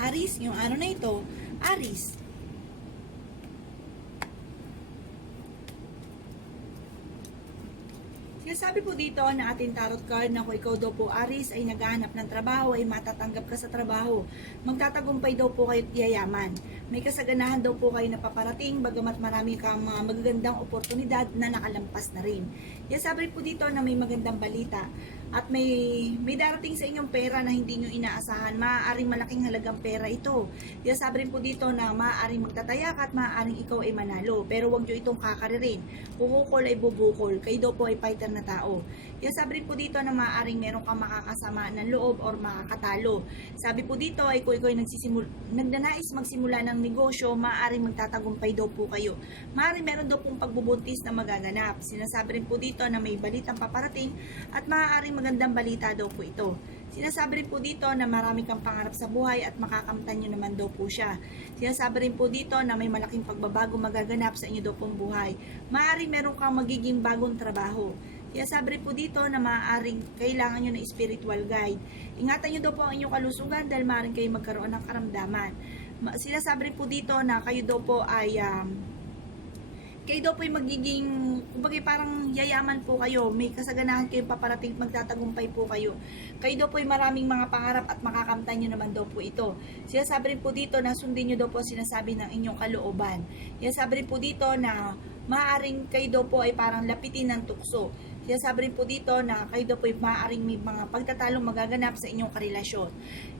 Aries, ngayong araw na ito, Aries. Sinasabi po dito na ating tarot card na kung ikaw daw po Aries ay naghahanap ng trabaho, ay matatanggap ka sa trabaho. Magtatagumpay daw po kayo at yayaman. May kasaganahan daw po kayo na paparating, bagamat marami kang mga magagandang oportunidad na nakalampas na rin. Sabi po dito na may magandang balita at may darating sa inyong pera na hindi nyo inaasahan. Maaaring malaking halagang pera ito. Sabi rin po dito na maaaring magtatayak at maaaring ikaw ay manalo. Pero huwag nyo itong kakaririn. Bubukol ay bubukol. Kayo daw po ay fighter na tao. Sabi rin po dito na maaaring meron kang makakasama ng loob or makakatalo. Sabi po dito ay kung ikaw ay nagnanais magsimula ng negosyo, maaaring magtatagumpay daw po kayo. Maaaring meron daw pong pagbubuntis na magaganap. Sinasabi rin po dito na may balitang paparating at maaaring magandang balita daw po ito. Sinasabi rin po dito na marami kang pangarap sa buhay at makakamtan nyo naman daw po siya. Sinasabi rin po dito na may malaking pagbabago magaganap sa inyo daw pong buhay. Maaaring meron kang magiging bagong trabaho. Sinasabi rin po dito na maaaring kailangan nyo ng spiritual guide. Ingatan nyo daw po ang inyong kalusugan dahil maaaring kayo magkaroon ng karamdaman. Sinasabi rin po dito na kayo daw po ay magiging, kumbaga parang yayaman po kayo, may kasaganahan kayo paparating, magtatagumpay po kayo. Kayo daw po ay maraming mga pangarap at makakamtan nyo naman daw po ito. Sinasabi rin po dito na sundin nyo daw po sinasabi ng inyong kalooban. Sinasabi rin po dito na maaaring kayo daw po ay parang lapitin ng tukso. Sinasabi rin po dito na kayo daw po ay maaaring may mga pagtatalong magaganap sa inyong karelasyon.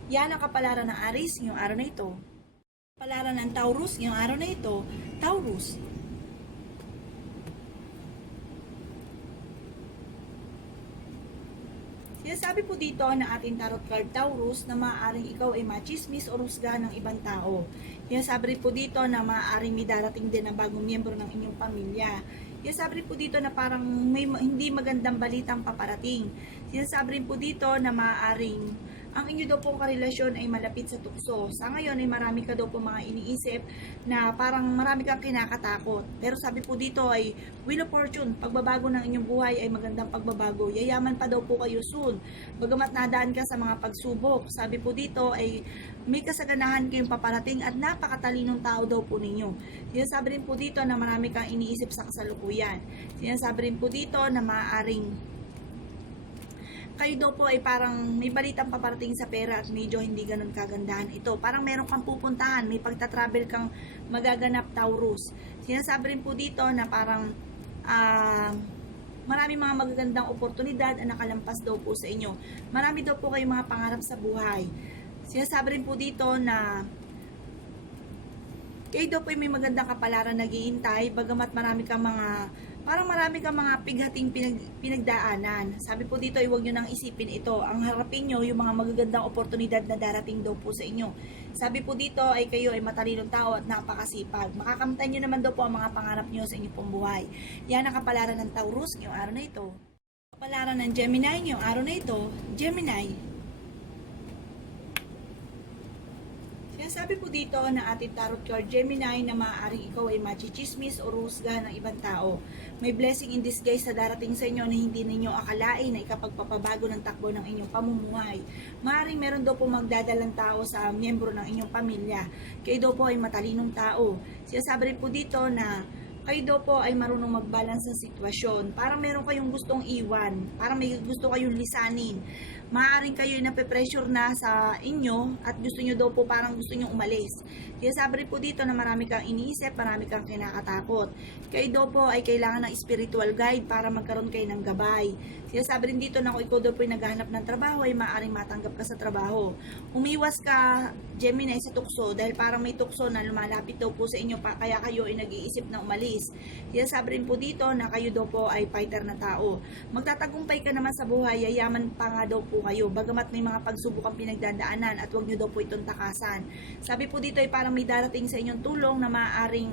Yan ang kapalaran ng Aries ngayong araw na ito. Kapalaran ng Taurus ngayong araw na ito, Taurus. Sinasabi po dito na ating tarot card Taurus na maaaring ikaw ay machismis o rusga ng ibang tao. Sinasabi rin po dito na maaaring may darating din na bagong miyembro ng inyong pamilya. Sinasabi rin po dito na parang may hindi magandang balitang paparating. Sinasabi rin po dito na maaaring ang inyo daw pong karelasyon ay malapit sa tukso. Sa ngayon ay marami ka daw po mga iniisip na parang marami kang kinakatakot. Pero sabi po dito ay Wheel of Fortune, pagbabago ng inyong buhay ay magandang pagbabago. Yayaman pa daw po kayo soon. Bagamat nadaan ka sa mga pagsubok, sabi po dito ay may kasaganahan kayong paparating at napakatalinong tao daw po ninyo. Sinasabi rin po dito na marami kang iniisip sa kasalukuyan. Sinasabi rin po dito na maaaring kayo daw po ay parang may balitang paparating sa pera at medyo hindi ganun kagandahan ito. Parang meron kang pupuntahan, may pagta-travel kang magaganap Taurus. Sinasabi rin po dito na parang marami mga magagandang oportunidad na nakalampas daw po sa inyo. Marami daw po kayong mga pangarap sa buhay. Sinasabi rin po dito na kayo daw po ay may magandang kapalaran naghihintay, bagamat marami kang mga pighating pinagdaanan. Sabi po dito ay huwag nyo nang isipin ito. Ang harapin nyo yung mga magagandang oportunidad na darating daw po sa inyo. Sabi po dito ay kayo ay matalinong tao at napakasipag. Makakamtan nyo naman daw po ang mga pangarap nyo sa inyong pong buhay. Yan ang kapalaran ng Taurus ngayong araw na ito. Kapalaran ng Gemini ngayong araw na ito, Gemini. Sabi po dito na ating tarot card Gemini na maaaring ikaw ay machichismis o rusga ng ibang tao. May blessing in disguise sa darating sa inyo na hindi ninyo akalain na ikapagpapabago ng takbo ng inyong pamumuhay. Maaaring meron daw po magdadalang tao sa miyembro ng inyong pamilya. Kayo daw po ay matalinong tao. Sinasabi rin po dito na kayo daw po ay marunong mag-balance sa sitwasyon. Parang meron kayong gustong iwan. Parang may gusto kayong lisanin. Maaaring kayo nape-pressure na sa inyo at gusto nyo daw po parang gusto nyo umalis. Kaya sabi rin po dito na marami kang iniisip, marami kang kinakatakot. Kayo daw po ay kailangan ng spiritual guide para magkaroon kayo ng gabay. Kaya sabi rin dito na kung ikaw daw po ay naghahanap ng trabaho ay maaaring matanggap ka sa trabaho. Umiwas ka Gemini sa tukso dahil parang may tukso na lumalapit daw po sa inyo kaya kayo ay nag-iisip na umalis. Kaya sabi rin po dito na kayo daw po ay fighter na tao. Magtatagumpay ka naman sa buhay, yayaman pa nga daw po kayo, bagamat may mga pagsubok ang pinagdadaanan at huwag nyo daw po itong takasan. Sabi po dito ay parang may darating sa inyong tulong na maaaring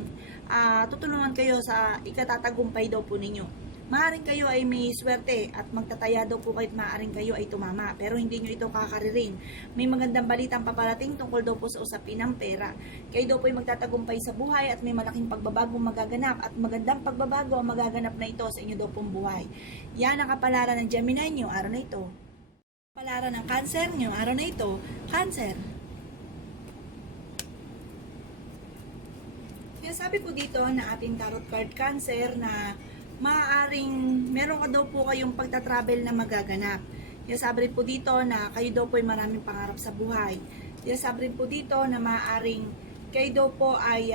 tutulungan kayo sa ikatatagumpay daw po ninyo. Maaaring kayo ay may swerte at magtataya daw po kayo at maaaring kayo ay tumama pero hindi nyo ito kakaririn. May magandang balitang paparating tungkol daw po sa usapin ng pera. Kayo daw po ay magtatagumpay sa buhay at may malaking pagbabago magaganap at magandang pagbabago ang magaganap na ito sa inyo daw pong buhay. Yan ang kapalaran ng Gemini nyo araw na ito. Kapalaran ng Cancer ngayong araw na ito, Cancer. Sinasabi po dito na ating tarot card Cancer na maaaring meron ka daw po kayong pagta-travel na magaganap. Sinasabi rin po dito na kayo daw po ay maraming pangarap sa buhay. Sinasabi rin po dito na maaaring kayo daw po ay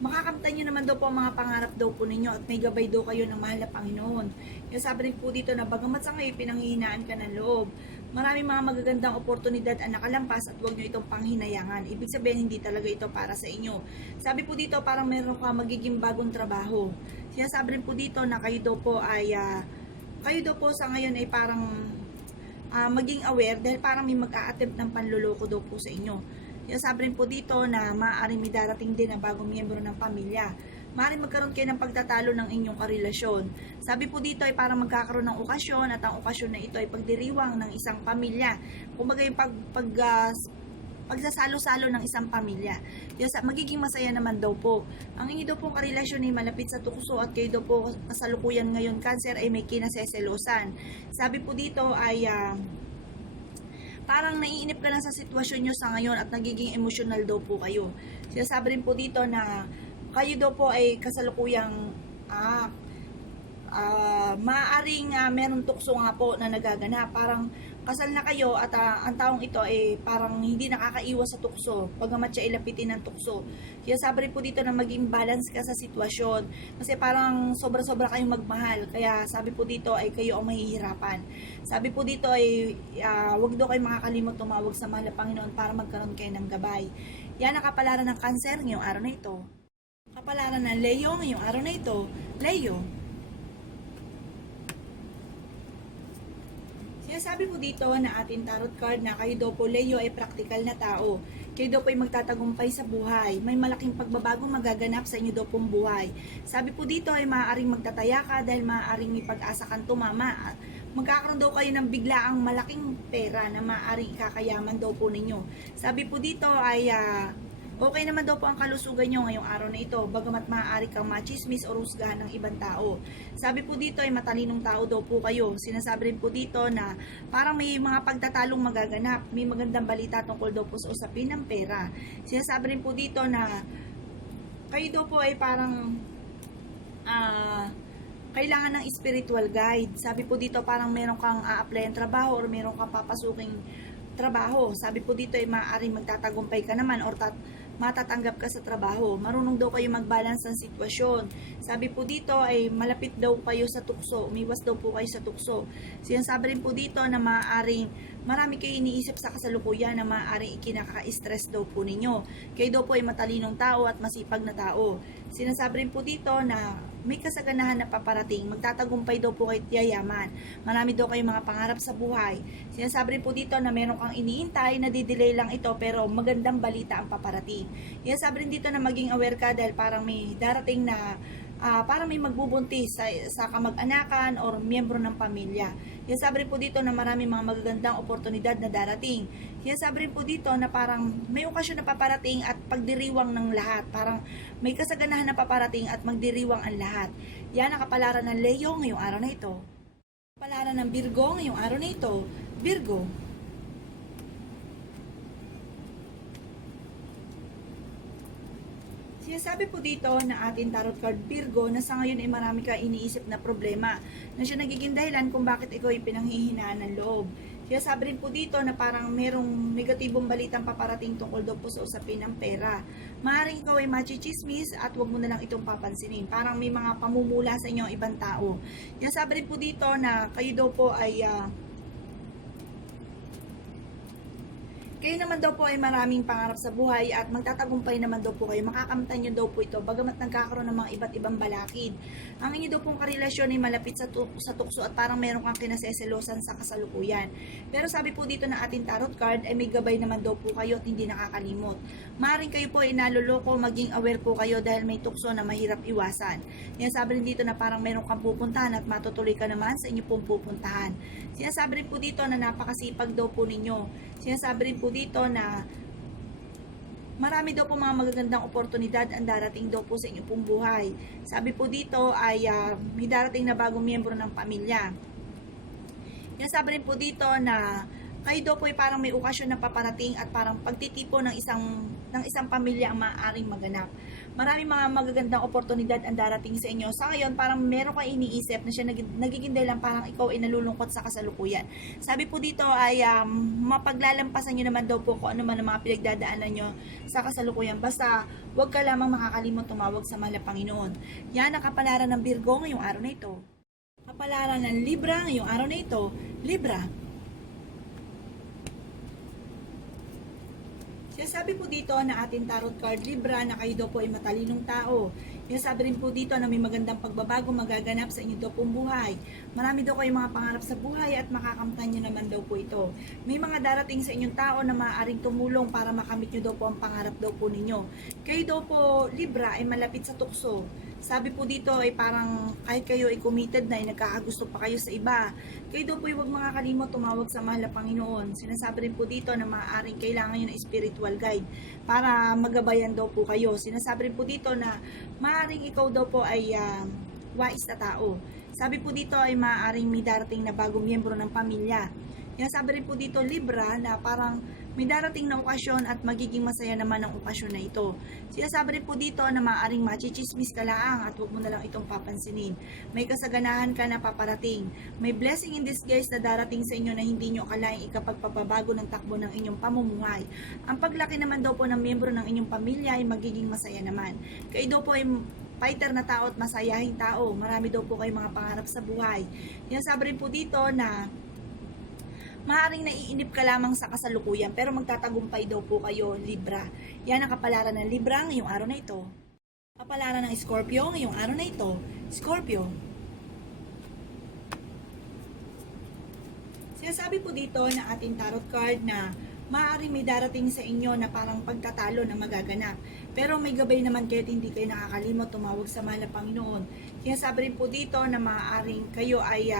makakamtan nyo naman daw po ang mga pangarap daw po ninyo at may gabay daw kayo ng mahal na Panginoon. Sabi rin po dito na bagamat sa ngayon pinanghihinaan ka ng loob, maraming mga magagandang oportunidad ang nakalampas at huwag nyo itong panghinayangan. Ibig sabihin hindi talaga ito para sa inyo. Sabi po dito parang meron ka magiging bagong trabaho. Sabi rin po dito na kayo daw po ay kayo daw po sa ngayon ay parang maging aware dahil parang may mag-a-attempt ng panluloko daw po sa inyo. Sabi rin po dito na maaaring may darating din na bagong miyembro ng pamilya. Maaaring magkaroon kayo ng pagtatalo ng inyong karelasyon. Sabi po dito ay parang magkakaroon ng okasyon at ang okasyon na ito ay pagdiriwang ng isang pamilya. Kumbaga yung pagsasalo-salo ng isang pamilya. Magiging masaya naman daw po. Ang inyo daw pong karelasyon ay malapit sa tukso at kayo daw po kasalukuyan ngayon Cancer ay may kinaseselosan. Sabi po dito ay parang naiinip ka lang sa sitwasyon nyo sa ngayon at nagiging emosyonal daw po kayo. Sinasabi rin po dito na kayo daw po ay kasalukuyang maaaring meron tukso nga po na nagaganap. Parang kasal na kayo at ang taong ito ay parang hindi nakakaiwas sa tukso pagamat siya ilapitin ng tukso. Kaya sabi rin po dito na maging balance ka sa sitwasyon kasi parang sobra-sobra kayong magmahal. Kaya sabi po dito ay kayo ang mahihirapan. Sabi po dito ay wag daw kayo makakalimot tumawag sa mahal na Panginoon para magkaroon kayo ng gabay. Yan ang kapalaran ng Cancer ngayong araw na ito. Kapalaran ng Leo ngayong araw na ito. Leo, sinasabi po dito na ating tarot card na kayo daw po Leo ay praktikal na tao. Kayo daw po ay magtatagumpay sa buhay. May malaking pagbabagong magaganap sa inyo daw pong buhay. Sabi po dito ay maaaring magtataya ka dahil maaaring may pag-asa kang tumama. Magkakaroon daw kayo ng biglaang malaking pera na maaaring ikakayaman daw po ninyo. Sabi po dito ay okay naman daw po ang kalusugan nyo ngayong araw na ito, bagamat maaari kang machismis o rusgahan ng ibang tao. Sabi po dito ay matalinong tao daw po kayo. Sinasabi rin po dito na parang may mga pagtatalong magaganap, may magandang balita tungkol daw po sa usapin ng pera. Sinasabi rin po dito na kayo daw po ay parang kailangan ng spiritual guide. Sabi po dito parang meron kang a-apply ng trabaho or meron kang papasuking trabaho. Sabi po dito ay maaaring magtatagumpay ka naman or matatanggap ka sa trabaho. Marunong daw kayo mag-balance ng sitwasyon. Sabi po dito ay malapit daw kayo sa tukso. Umiwas daw po kayo sa tukso. Sinasabi rin po dito na maaaring marami kayo iniisip sa kasalukuyan na maaaring ikinaka-stress daw po ninyo. Kayo daw po ay matalinong tao at masipag na tao. Sinasabi rin po dito na may kasaganahan na paparating. Magtatagumpay daw po kayo yayaman. Marami daw kayong mga pangarap sa buhay. Sinasabi rin po dito na meron kang iniintay na didelay lang ito pero magandang balita ang paparating. Sinasabi rin dito na maging aware ka dahil parang may darating na parang may magbubuntis sa kamag-anakan or miyembro ng pamilya. Sabi rin po dito na maraming mga magagandang oportunidad na darating. Sabi rin po dito na parang may okasyon na paparating at pagdiriwang ng lahat. Parang may kasaganahan na paparating at magdiriwang ang lahat. Yan ang kapalaran ng Leo ngayong araw na ito. Kapalaran ng Virgo ngayong araw na ito. Virgo, sinasabi po dito na ating tarot card Virgo na sa ngayon ay marami ka iniisip na problema na siya nagiging dahilan kung bakit ikaw ay pinanghihinaan ng loob. Sinasabi rin po dito na parang merong negatibong balitang paparating tungkol daw po sa usapin ng pera. Maaaring ikaw ay machichismis at huwag mo na lang itong papansinin. Parang may mga pamumula sa inyo ibang tao. Sinasabi rin po dito na kayo daw po ay kayo naman daw po ay maraming pangarap sa buhay at magtatagumpay naman daw po kayo. Makakamtan nyo daw po ito bagamat nagkakaroon ng mga iba't ibang balakid. Ang inyo daw pong karelasyon ay malapit sa tukso at parang meron kang kinaseselosan sa kasalukuyan. Pero sabi po dito na ating tarot card ay may gabay naman daw po kayo at hindi nakakalimot. Maaaring kayo po ay naloloko, maging aware po kayo dahil may tukso na mahirap iwasan. Sabi rin dito na parang meron kang pupuntahan at matutuloy ka naman sa inyo pong pupuntahan. Sinasabi rin po dito na napakasipag daw po ninyo. Sinasabi rin po dito na marami daw po mga magagandang oportunidad ang darating daw po sa inyong pong buhay. Sabi po dito ay may darating na bagong miyembro ng pamilya. Sabi rin po dito na kayo daw po ay parang may okasyon na paparating at parang pagtitipo ng isang pamilya ang maaaring maganap. Maraming mga magagandang oportunidad ang darating sa inyo. Sa ngayon, parang meron kang iniisip na siya nagiging dahilan parang ikaw ay nalulungkot sa kasalukuyan. Sabi po dito ay mapaglalampasan nyo naman daw po kung ano man ang mga pinagdadaanan nyo sa kasalukuyan. Basta huwag ka lamang makakalimot tumawag sa mahal na Panginoon. Yan ang kapalaran ng Virgo ngayong araw na ito. Kapalaran ng Libra ngayong araw na ito. Libra, sinasabi po dito na ating tarot card Libra na kayo daw po ay matalinong tao. Sinasabi rin po dito na may magandang pagbabago magaganap sa inyo daw pong buhay. Marami daw kayong mga pangarap sa buhay at makakamtan nyo naman daw po ito. May mga darating sa inyong tao na maaaring tumulong para makamit nyo daw po ang pangarap daw po ninyo. Kayo daw po Libra ay malapit sa tukso. Sabi po dito ay parang kahit kayo ay committed na ay nagkakagusto pa kayo sa iba, kayo daw po ay huwag makakalimot tumawag sa mahal na Panginoon. Sinasabi rin po dito na maaaring kailangan nyo ng spiritual guide para magabayan daw po kayo. Sinasabi rin po dito na maaaring ikaw daw po ay wais na tao. Sabi po dito ay maaaring may darating na bagong miyembro ng pamilya. Sabi rin po dito Libra na parang may darating na okasyon at magiging masaya naman ang okasyon na ito. Sinasabi rin po dito na maaaring machichismis ka lang at huwag mo na lang itong papansinin. May kasaganahan ka na paparating. May blessing in disguise na darating sa inyo na hindi nyo akalaing ikapagpapabago ng takbo ng inyong pamumuhay. Ang paglaki naman daw po ng miyembro ng inyong pamilya ay magiging masaya naman. Kayo daw po ay fighter na tao at masayahing tao. Marami daw po kayong mga pangarap sa buhay. Sinasabi rin po dito na maaaring naiinip ka lamang sa kasalukuyan pero magtatagumpay daw po kayo, Libra. Yan ang kapalaran ng Libra ngayong araw na ito. Kapalaran ng Scorpio ngayong araw na ito. Scorpio, sinasabi po dito na ating tarot card na maaaring may darating sa inyo na parang pagtatalo na magaganap. Pero may gabay naman kayo at hindi kayo nakakalimot tumawag sa mahal na Panginoon. Sinasabi rin po dito na maaaring kayo ay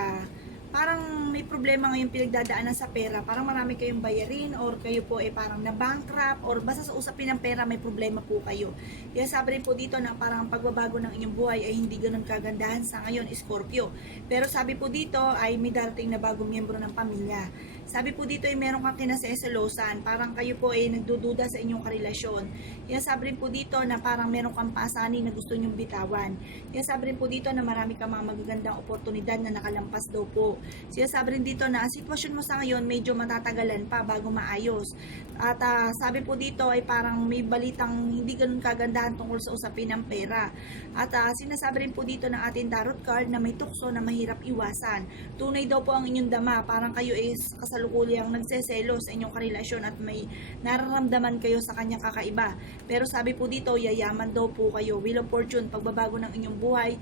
parang may problema ngayong pinagdadaanan sa pera, parang marami kayong bayarin or kayo po ay parang na-bankrupt or basta sa usapin ng pera may problema po kayo. Kaya sabi rin po dito na parang ang pagbabago ng inyong buhay ay hindi ganun kagandahan sa ngayon, Scorpio. Pero sabi po dito ay may darating na bagong miyembro ng pamilya. Sabi po dito ay meron kang kinaseselosan, parang kayo po ay nagdududa sa inyong karelasyon. Kaya sabi rin po dito na parang meron kang pasanin na gusto nyong bitawan. Kaya sabi rin po dito na marami kang mga magagandang oportunidad na nakalampas daw po. Sabi rin dito na ang sitwasyon mo sa ngayon medyo matatagalan pa bago maayos. At sabi po dito ay parang may balitang hindi ganun kagandahan tungkol sa usapin ng pera. At sinasabi rin po dito ng ating tarot card na may tukso na mahirap iwasan. Tunay daw po ang inyong dama, parang kayo is kasalukuyang nagseselo sa inyong karelasyon at may nararamdaman kayo sa kanyang kakaiba. Pero sabi po dito, yayaman daw po kayo. Wheel of Fortune, pagbabago ng inyong buhay.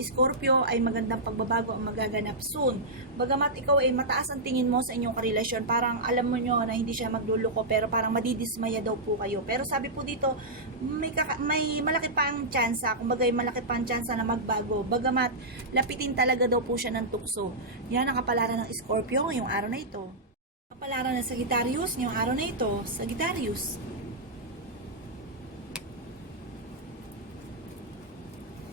Scorpio ay magandang pagbabago ang magaganap soon. Bagamat ikaw ay mataas ang tingin mo sa inyong karelasyon, parang alam mo nyo na hindi siya magluluko pero parang madidismaya daw po kayo. Pero sabi po dito, may malaki pa ang tsansa, kumbaga malaki pa ang tsansa na magbago. Bagamat lapitin talaga daw po siya ng tukso. Yan ang kapalaran ng Scorpio ngayong araw na ito. Kapalaran ng Sagittarius ngayong araw na ito. Sagittarius,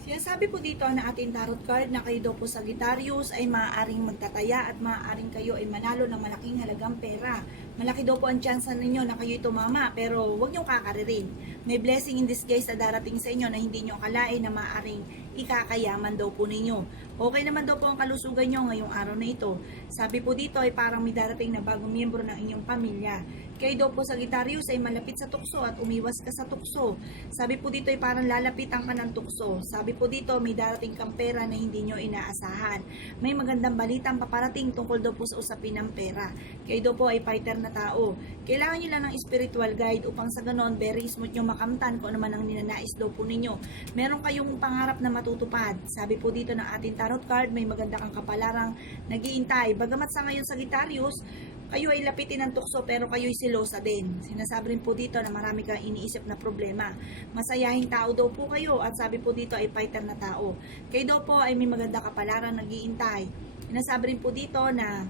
sinasabi po dito na ating tarot card na kayo daw po Sagittarius ay maaaring magtataya at maaaring kayo ay manalo ng malaking halagang pera. Malaki daw po ang tsansa ninyo na kayo tumama pero huwag niyong kakaririn. May blessing in disguise na darating sa inyo na hindi niyo akalain na maaaring ikakayaman daw po ninyo. Okay naman daw po ang kalusugan nyo ngayong araw na ito. Sabi po dito ay parang may darating na bagong miyembro ng inyong pamilya. Kayo daw po Sagittarius ay malapit sa tukso at umiwas ka sa tukso. Sabi po dito ay parang lalapitan ka ng tukso. Sabi po dito may darating kang pera na hindi nyo inaasahan. May magandang balitang paparating tungkol daw po sa usapin ng pera. Kayo daw po ay fighter na tao. Kailangan nyo lang ng spiritual guide upang sa ganon very smooth nyo makamtan kung ano man ang ninanais daw po ninyo. Meron kayong pangarap na matutupad. Sabi po dito ng ating tarot card, may maganda kang kapalarang nag-iintay. Bagamat sa ngayon Sagittarius, kayo ay lapitin ng tukso pero kayo ay silosa din. Sinasabi rin po dito na marami kang iniisip na problema. Masayahing tao daw po kayo at sabi po dito ay fighter na tao. Kayo daw po ay may maganda kapalarang nag-iintay. Sinasabi rin po dito na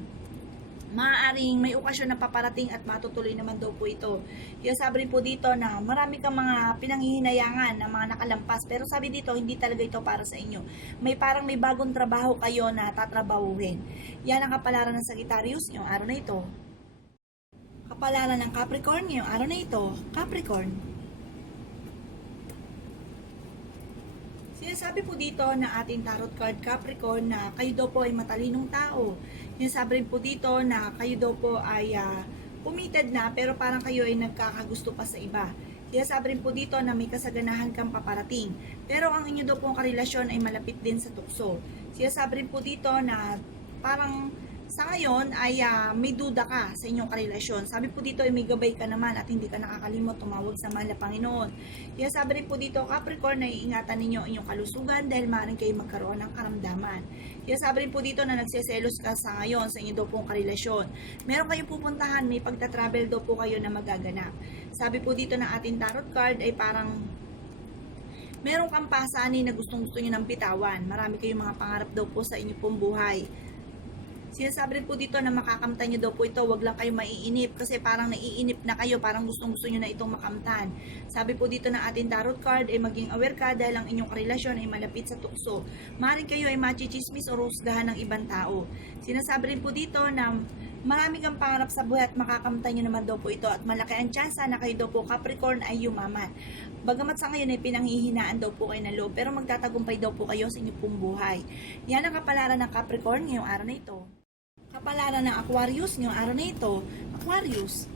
maaaring may okasyon na paparating at matutuloy naman daw po ito. Kaya sabi rin po dito na marami kang mga pinanghihinayangan na mga nakalampas. Pero sabi dito, hindi talaga ito para sa inyo. May parang may bagong trabaho kayo na tatrabahuhin. Yan ang kapalaran ng Sagittarius yung araw na ito. Kapalaran ng Capricorn ngayong araw na ito, Capricorn. Sinasabi po dito na ating tarot card Capricorn na kayo daw po ay matalinong tao. Sinasabi rin po dito na kayo daw po ay committed na pero parang kayo ay nagkakagusto pa sa iba. Sinasabi rin po dito na may kasaganahan kang paparating. Pero ang inyo daw pong karelasyon ay malapit din sa tukso. Sinasabi rin po dito na parang sa ngayon ay may duda ka sa inyong karelasyon. Sabi po dito ay may gabay ka naman at hindi ka nakakalimot tumawag sa mahal na Panginoon. Kaya sabi rin po dito Capricorn na iingatan ninyo inyong kalusugan dahil maaaring kayo magkaroon ng karamdaman. Kaya sabi rin po dito na nagseselos ka sa ngayon sa inyong daw pong karelasyon. Meron kayong pupuntahan, may pagta-travel daw po kayo na magaganap. Sabi po dito ng ating tarot card ay parang meron kang pasanin na gustong-gusto nyo ng bitawan. Marami kayong mga pangarap daw po sa inyong pong buhay. Sinasabi rin po dito na makakamtan nyo daw po ito, wag lang kayo maiinip kasi parang naiinip na kayo, parang gustong-gusto nyo na itong makamtan. Sabi po dito ng ating tarot card ay maging aware ka dahil ang inyong karelasyon ay malapit sa tukso. Maaaring kayo ay machichismis o rusgahan ng ibang tao. Sinasabi rin po dito na marami kang pangarap sa buhay at makakamtan nyo naman daw po ito at malaki ang tsansa na kayo daw po Capricorn ay yumaman. Bagamat sa ngayon ay pinanghihinaan daw po kayo ng loob pero magtatagumpay daw po kayo sa inyong pong buhay. Yan ang kapalaran ng Capricorn ngayong araw na ito. Kapalaran ng Aquarius ngayong araw na ito, Aquarius.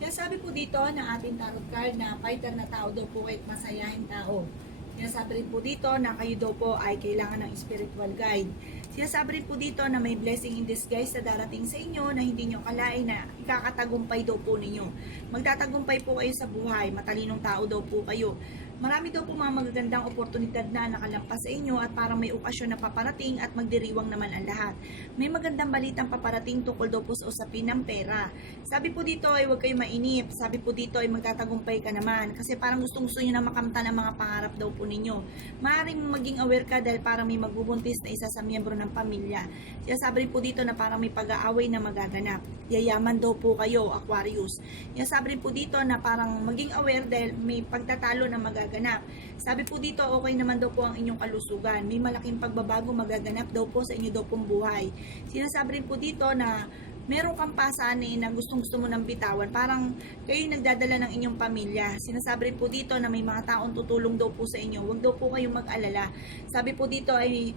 Sinasabi po dito ng ating tarot card na fighter na tao daw po at masayahin tao. Sinasabi rin po dito na kayo daw po ay kailangan ng spiritual guide. Sinasabi rin po dito na may blessing in disguise na darating sa inyo na hindi nyo kalain na ikakatagumpay daw po ninyo. Magtatagumpay po kayo sa buhay, matalinong tao daw po kayo. Marami daw po mga magagandang oportunidad na nakalampas sa inyo at parang may okasyon na paparating at magdiriwang naman ang lahat. May magandang balitang paparating tungkol daw po sa usapin ng pera. Sabi po dito ay huwag kayo mainip. Sabi po dito ay magtatagumpay ka naman kasi parang gustong-gusto nyo na makamtan ang mga pangarap daw po ninyo. Maaaring maging aware ka dahil parang may magbubuntis na isa sa miyembro ng pamilya. Sabi rin po dito na parang may pag-aaway na magaganap. Yayaman daw po kayo, Aquarius. Sabi rin po dito na parang maging aware dahil may pagtatalo na magaganap. Sabi po dito, okay naman daw po ang inyong kalusugan. May malaking pagbabago magaganap daw po sa inyo daw pong buhay. Sinasabi rin po dito na meron kang pasanin na gustong-gusto mo ng bitawan. Parang kayo nagdadala ng inyong pamilya. Sinasabi rin po dito na may mga taong tutulong daw po sa inyo. Huwag daw po kayong mag-alala. Sabi po dito ay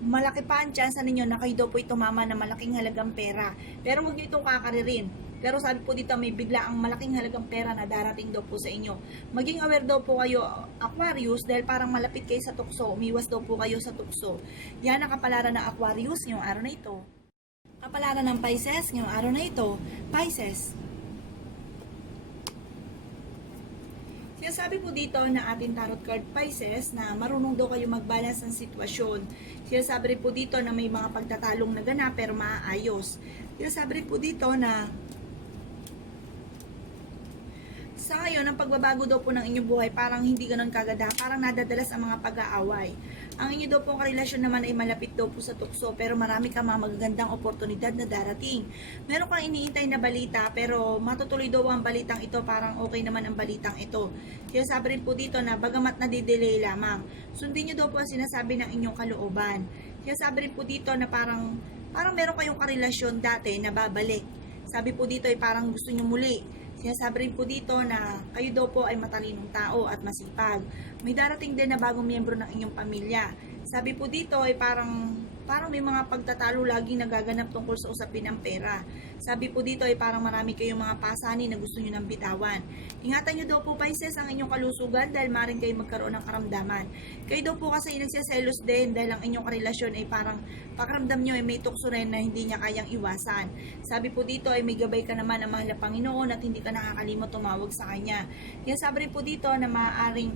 malaki pa ang tsansa ninyo na kayo daw po tumama na malaking halagang pera. Pero huwag nyo itong kakaririn. Pero sabi po dito may bigla ang malaking halagang pera na darating daw po sa inyo. Maging aware daw po kayo Aquarius dahil parang malapit kayo sa tukso. Umiwas daw po kayo sa tukso. Yan ang kapalaran ng Aquarius ngayong araw na ito. Kapalaran ng Pisces ngayong araw na ito, Pisces. Sinasabi po dito na ating tarot card Pisces na marunong daw kayo mag-balance ng sitwasyon. Sinasabi rin po dito na may mga pagtatalong naganap pero maaayos. Sinasabi rin po dito na sa ngayon, ang pagbabago daw po ng inyong buhay parang hindi ganun kagada, parang nadadalas ang mga pag-aaway. Ang inyo daw po karelasyon naman ay malapit daw po sa tukso pero marami ka mga magagandang oportunidad na darating. Meron kang iniintay na balita pero matutuloy daw ang balitang ito, parang okay naman ang balitang ito. Kaya sabi rin po dito na bagamat nadidelay lamang, sundin nyo daw po ang sinasabi ng inyong kalooban. Kaya sabi rin po dito na parang meron kayong karelasyon dati na babalik. Sabi po dito ay parang gusto nyo muli. Sinasabi rin po dito na kayo daw po ay matalinong tao at masipag. May darating din na bagong miyembro ng inyong pamilya. Sabi po dito ay parang may mga pagtatalo laging nagaganap tungkol sa usapin ng pera. Sabi po dito ay parang marami kayong mga pasanin na gusto nyo ng bitawan. Ingatan nyo daw po Pisces ang inyong kalusugan dahil maaaring kayo magkaroon ng karamdaman. Kayo daw po kasi nagsiselos din dahil ang inyong karelasyon ay parang pakiramdam nyo ay may tukso rin na hindi niya kayang iwasan. Sabi po dito ay may gabay ka naman ng mahal na Panginoon at hindi ka nakakalimot tumawag sa Kanya. Kaya sabi rin po dito na maaaring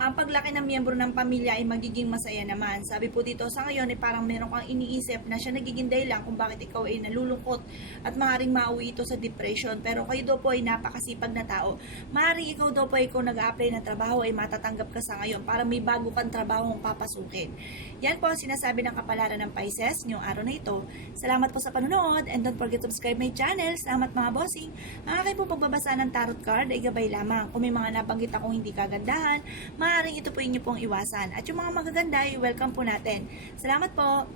ang paglaki ng miyembro ng pamilya ay magiging masaya naman. Sabi po dito sa ngayon ay parang meron kang iniisip na siya nagiging dahilan kung bakit ikaw ay nalulungkot at maaaring mauwi ito sa depression. Pero kayo daw po ay napakasipag na tao. Maaaring ikaw daw po ay kung nag-a-apply ng trabaho ay matatanggap ka sa ngayon para may bago kang trabaho kung papasukin. Yan po ang sinasabi ng kapalaran ng Pisces ngayong araw na ito. Salamat po sa panonood and don't forget to subscribe my channel. Salamat mga bossing. Ang aking po pagbabasa ng tarot card ay gabay lamang. Kung may mga nabanggit akong hindi kagandahan, maaaring ito po inyo pong iwasan. At yung mga magaganda, welcome po natin. Salamat po!